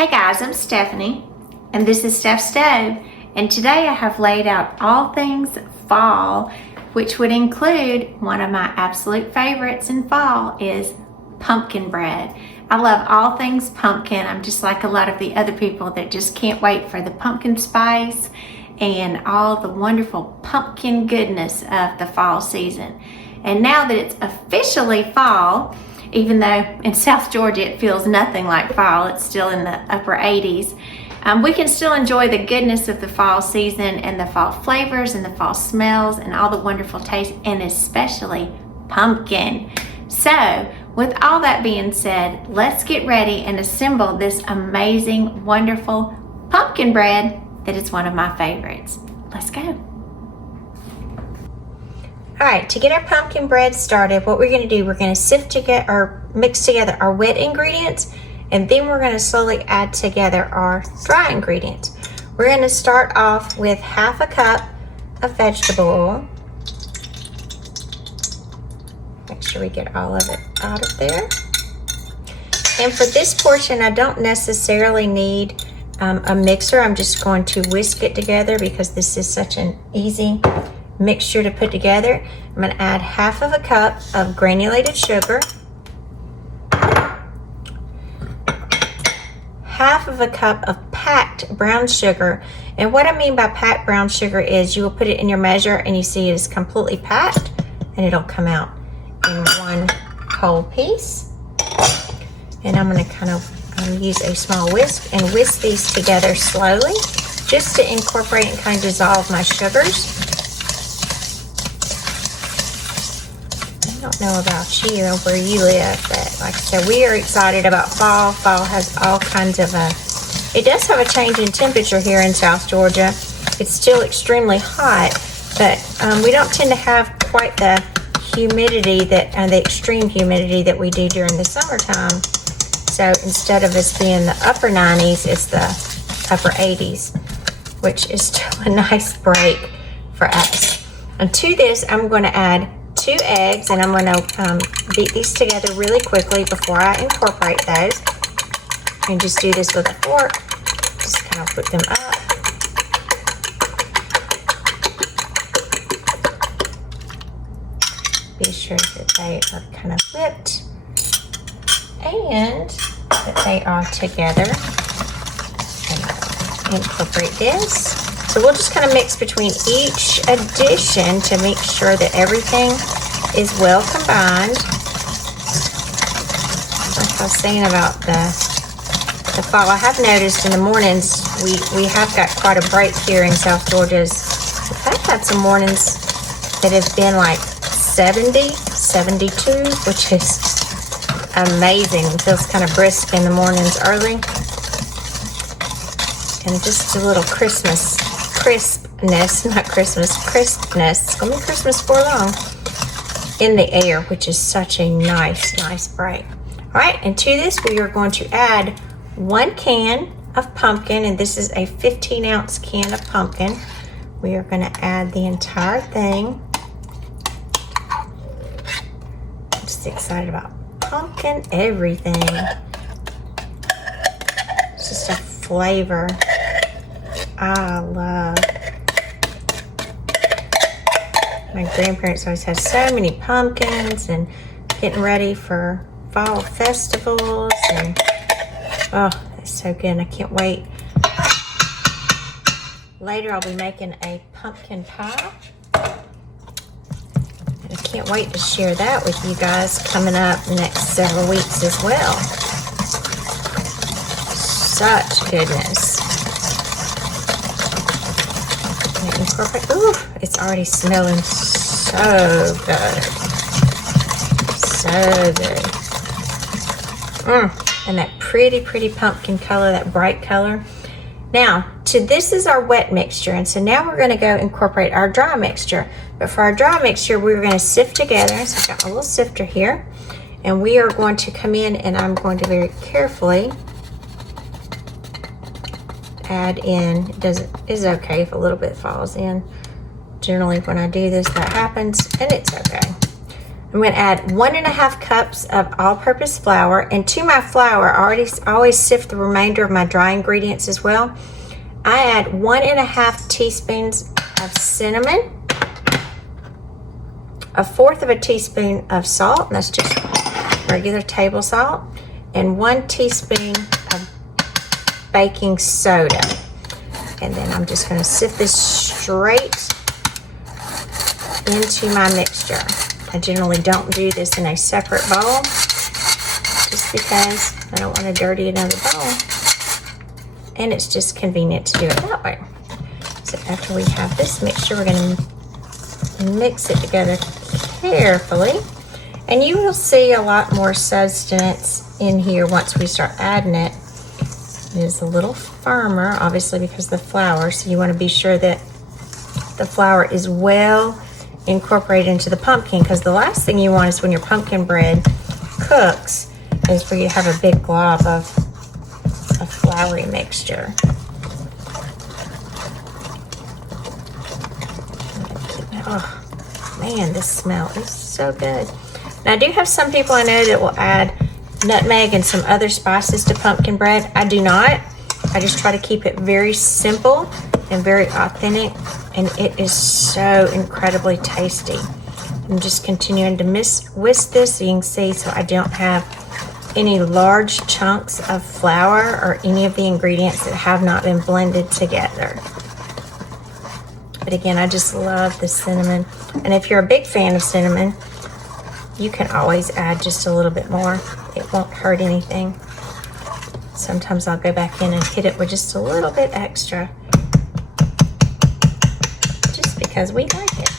Hey guys, I'm Stephanie, and this is Steph's Stove, and today I have laid out all things fall, which would include one of my absolute favorites in fall is pumpkin bread. I love all things pumpkin. I'm just like a lot of the other people that just can't wait for the pumpkin spice and all the wonderful pumpkin goodness of the fall season. And now that it's officially fall, even though in South Georgia it feels nothing like fall, it's still in the upper 80s, we can still enjoy the goodness of the fall season and the fall flavors and the fall smells and all the wonderful taste, and especially pumpkin. So with all that being said, let's get ready and assemble this amazing, wonderful pumpkin bread that is one of my favorites. Let's go. All right, to get our pumpkin bread started, what we're going to do, we're going to sift together or mix together our wet ingredients, and then we're going to slowly add together our dry ingredients. We're going to start off with half a cup of vegetable oil. Make sure we get all of it out of there. And for this portion, I don't necessarily need a mixer. I'm just going to whisk it together because this is such an easy mixture to put together. I'm going to add half of a cup of granulated sugar, half of a cup of packed brown sugar. And what I mean by packed brown sugar is you will put it in your measure and you see it is completely packed and it'll come out in one whole piece. And I'm going to kind of use a small whisk and whisk these together slowly just to incorporate and kind of dissolve my sugars. I don't know about you and where you live, but like I said, we are excited about fall. Fall has all kinds of it does have a change in temperature here in South Georgia. It's still extremely hot, but we don't tend to have quite the humidity that the extreme humidity that we do during the summertime. So instead of us being the upper 90s, it's the upper 80s, which is still a nice break for us. And to this, I'm going to add 2 eggs, and I'm going to beat these together really quickly before I incorporate those. And just do this with a fork. Just kind of put them up. Be sure that they are kind of whipped and that they are together. And incorporate this. So we'll just kind of mix between each addition to make sure that everything is well combined. Like I was saying about the fall, I have noticed in the mornings we have got quite a break here in South Georgia. I've had some mornings that have been like 70, 72, which is amazing. It feels kind of brisk in the mornings early. And just a little crispness. It's gonna be Christmas for long in the air, which is such a nice break. All right, and to this we are going to add 1 can of pumpkin, and this is a 15-ounce can of pumpkin. We are going to add the entire thing. I'm just excited about pumpkin everything. It's just a flavor I love. My grandparents always had so many pumpkins and getting ready for fall festivals, and oh, that's so good. I can't wait. Later I'll be making a pumpkin pie. And I can't wait to share that with you guys coming up the next several weeks as well. Such goodness. Ooh, it's already smelling so good. So good. And that pretty pumpkin color, that bright color. Now, this is our wet mixture, and so now we're going to go incorporate our dry mixture. But for our dry mixture, we're going to sift together. So I've got a little sifter here, and we are going to come in, and I'm going to very carefully add in. It's okay if a little bit falls in. Generally when I do this, that happens, and it's okay. I'm going to add 1.5 cups of all-purpose flour. And to my flour, I always sift the remainder of my dry ingredients as well. I add 1.5 teaspoons of cinnamon, 1/4 teaspoon of salt, and that's just regular table salt, and 1 teaspoon of baking soda. And then I'm just going to sift this straight into my mixture. I generally don't do this in a separate bowl just because I don't want to dirty another bowl. And it's just convenient to do it that way. So after we have this mixture, we're going to mix it together carefully. And you will see a lot more substance in here once we start adding it. It is a little firmer, obviously, because of the flour. So you want to be sure that the flour is well incorporated into the pumpkin, because the last thing you want is when your pumpkin bread cooks is for you to have a big glob of a floury mixture. Oh man, this smell is so good. Now I do have some people I know that will add nutmeg and some other spices to pumpkin bread. I do not. I just try to keep it very simple and very authentic, and it is so incredibly tasty. I'm just continuing to whisk this so you can see, so I don't have any large chunks of flour or any of the ingredients that have not been blended together. But again, I just love the cinnamon. And if you're a big fan of cinnamon, you can always add just a little bit more. It won't hurt anything. Sometimes I'll go back in and hit it with just a little bit extra, just because we like it.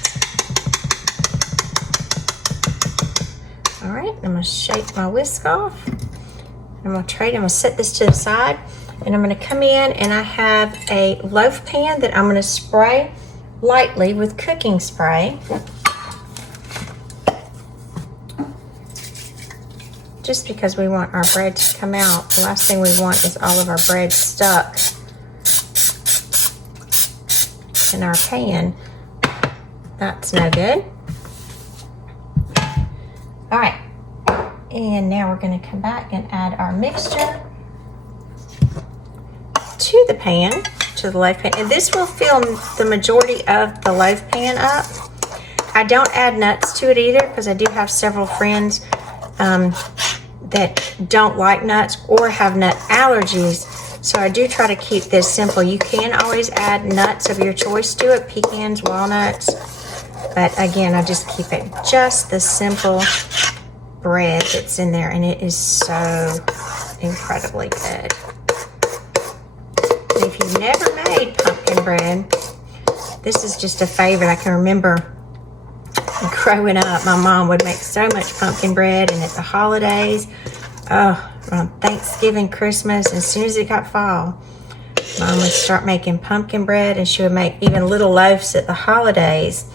All right, I'm gonna shake my whisk off. I'm gonna set this to the side, and I'm gonna come in, and I have a loaf pan that I'm gonna spray lightly with cooking spray. Just because we want our bread to come out. The last thing we want is all of our bread stuck in our pan. That's no good. All right, and now we're going to come back and add our mixture to the pan, to the loaf pan, and this will fill the majority of the loaf pan up. I don't add nuts to it either, because I do have several friends that don't like nuts or have nut allergies. So I do try to keep this simple. You can always add nuts of your choice to it, pecans, walnuts. But again, I just keep it just the simple bread that's in there, and it is so incredibly good. And if you've never made pumpkin bread, this is just a favorite. I can remember growing up, my mom would make so much pumpkin bread, and at the holidays, on Thanksgiving, Christmas, and as soon as it got fall, Mom would start making pumpkin bread, and she would make even little loaves at the holidays,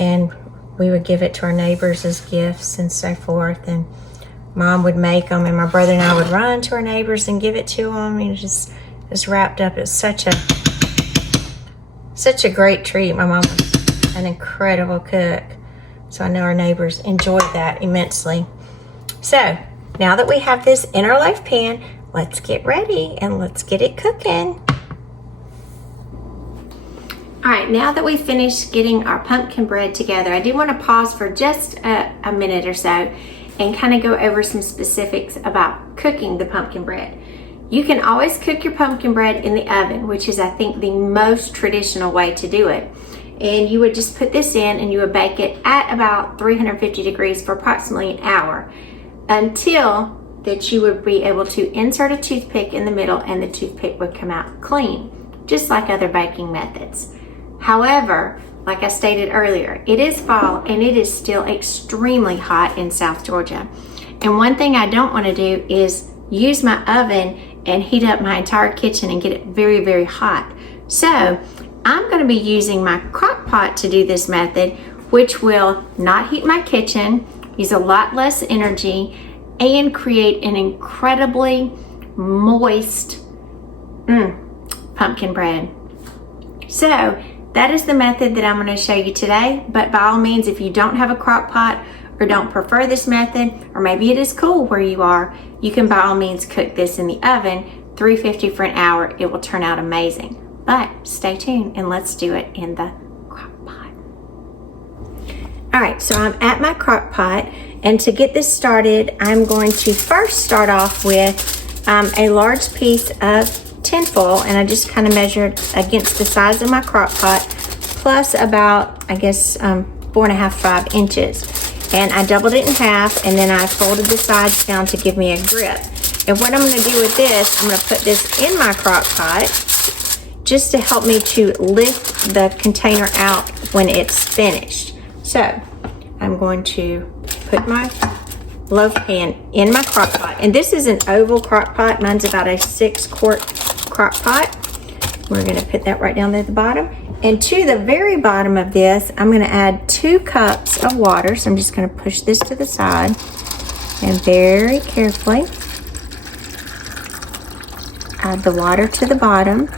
and we would give it to our neighbors as gifts and so forth. And Mom would make them, and my brother and I would run to our neighbors and give it to them. And just wrapped up. It's such a great treat. My mom was an incredible cook, so I know our neighbors enjoyed that immensely. So now that we have this in our loaf pan, let's get ready and let's get it cooking. All right, now that we've finished getting our pumpkin bread together, I do want to pause for just a minute or so and kind of go over some specifics about cooking the pumpkin bread. You can always cook your pumpkin bread in the oven, which is, I think, the most traditional way to do it. And you would just put this in and you would bake it at about 350 degrees for approximately an hour, until that you would be able to insert a toothpick in the middle and the toothpick would come out clean, just like other baking methods. However, like I stated earlier, it is fall and it is still extremely hot in South Georgia. And one thing I don't want to do is use my oven and heat up my entire kitchen and get it very, very hot. So I'm going to be using my CrockPot to do this method, which will not heat my kitchen, use a lot less energy, and create an incredibly moist pumpkin bread. So that is the method that I'm going to show you today. But by all means, if you don't have a CrockPot, or don't prefer this method, or maybe it is cool where you are, you can by all means cook this in the oven, 350 for an hour. It will turn out amazing. But stay tuned and let's do it in the crock pot. All right, so I'm at my crock pot, and to get this started, I'm going to first start off with a large piece of tin foil, and I just kind of measured against the size of my crock pot, plus about, I guess, 4.5, 5 inches. And I doubled it in half, and then I folded the sides down to give me a grip. And what I'm gonna do with this, I'm gonna put this in my crock pot just to help me to lift the container out when it's finished. So I'm going to put my loaf pan in my crock pot. And this is an oval crock pot. Mine's about a 6-quart crock pot. We're gonna put that right down there at the bottom. And to the very bottom of this, I'm gonna add 2 cups of water. So I'm just gonna push this to the side and very carefully add the water to the bottom.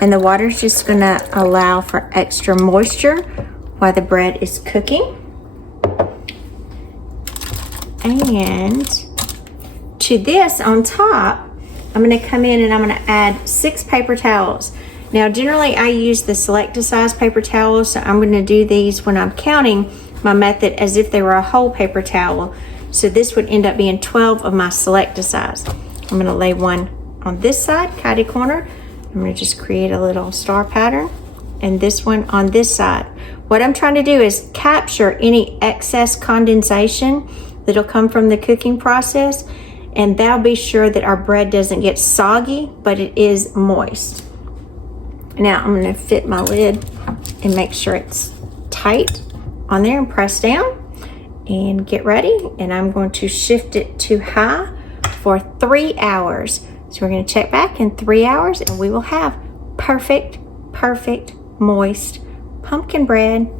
And the water is just gonna allow for extra moisture while the bread is cooking. And to this on top, I'm gonna come in and I'm gonna add 6 paper towels. Now, generally I use the Selecta size paper towels, so I'm gonna do these when I'm counting my method as if they were a whole paper towel. So this would end up being 12 of my Selecta size. I'm gonna lay one on this side, catty corner. I'm gonna just create a little star pattern, and this one on this side. What I'm trying to do is capture any excess condensation that'll come from the cooking process, and that'll be sure that our bread doesn't get soggy, but it is moist. Now I'm gonna fit my lid and make sure it's tight on there and press down and get ready. And I'm going to shift it to high for 3 hours. So we're gonna check back in 3 hours and we will have perfect, moist pumpkin bread.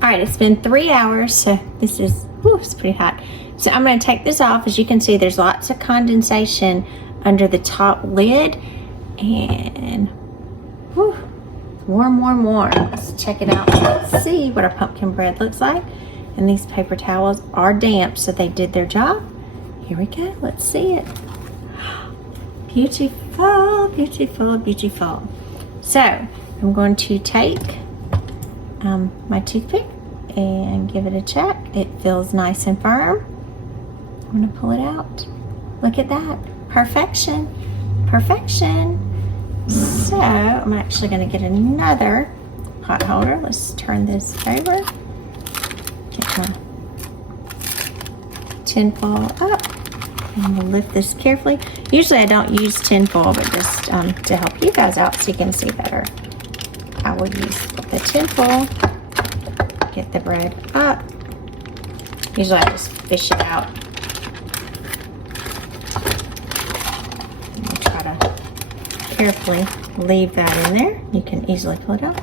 All right, it's been 3 hours, so this is, it's pretty hot. So I'm gonna take this off. As you can see, there's lots of condensation under the top lid, and warm. Let's check it out. Let's see what our pumpkin bread looks like. And these paper towels are damp, so they did their job. Here we go, let's see it. Beautiful. So I'm going to take my toothpick and give it a check. It feels nice and firm. I'm gonna pull it out. Look at that, perfection. So I'm actually gonna get another pot holder. Let's turn this over. Get my tin foil up. I'm gonna lift this carefully. Usually I don't use tin foil, but just to help you guys out so you can see better, I will use the tin foil. Get the bread up. Usually I just fish it out. And try to carefully leave that in there. You can easily pull it out.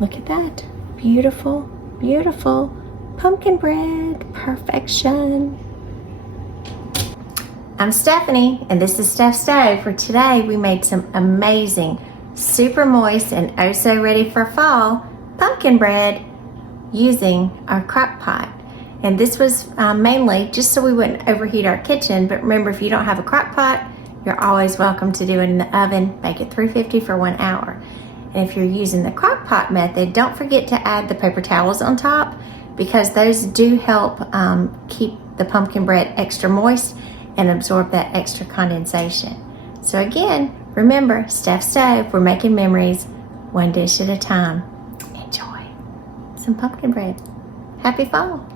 Look at that. Beautiful pumpkin bread. Perfection. I'm Stephanie, and this is Steph's Stove. For today, we made some amazing, super moist and oh so ready for fall pumpkin bread using our crock pot. And this was mainly just so we wouldn't overheat our kitchen. But remember, if you don't have a crock pot, you're always welcome to do it in the oven. Bake it 350 for 1 hour. And if you're using the crock pot method, don't forget to add the paper towels on top, because those do help keep the pumpkin bread extra moist and absorb that extra condensation. So again, remember, Steph's Stove, we're making memories one dish at a time. Enjoy some pumpkin bread. Happy fall.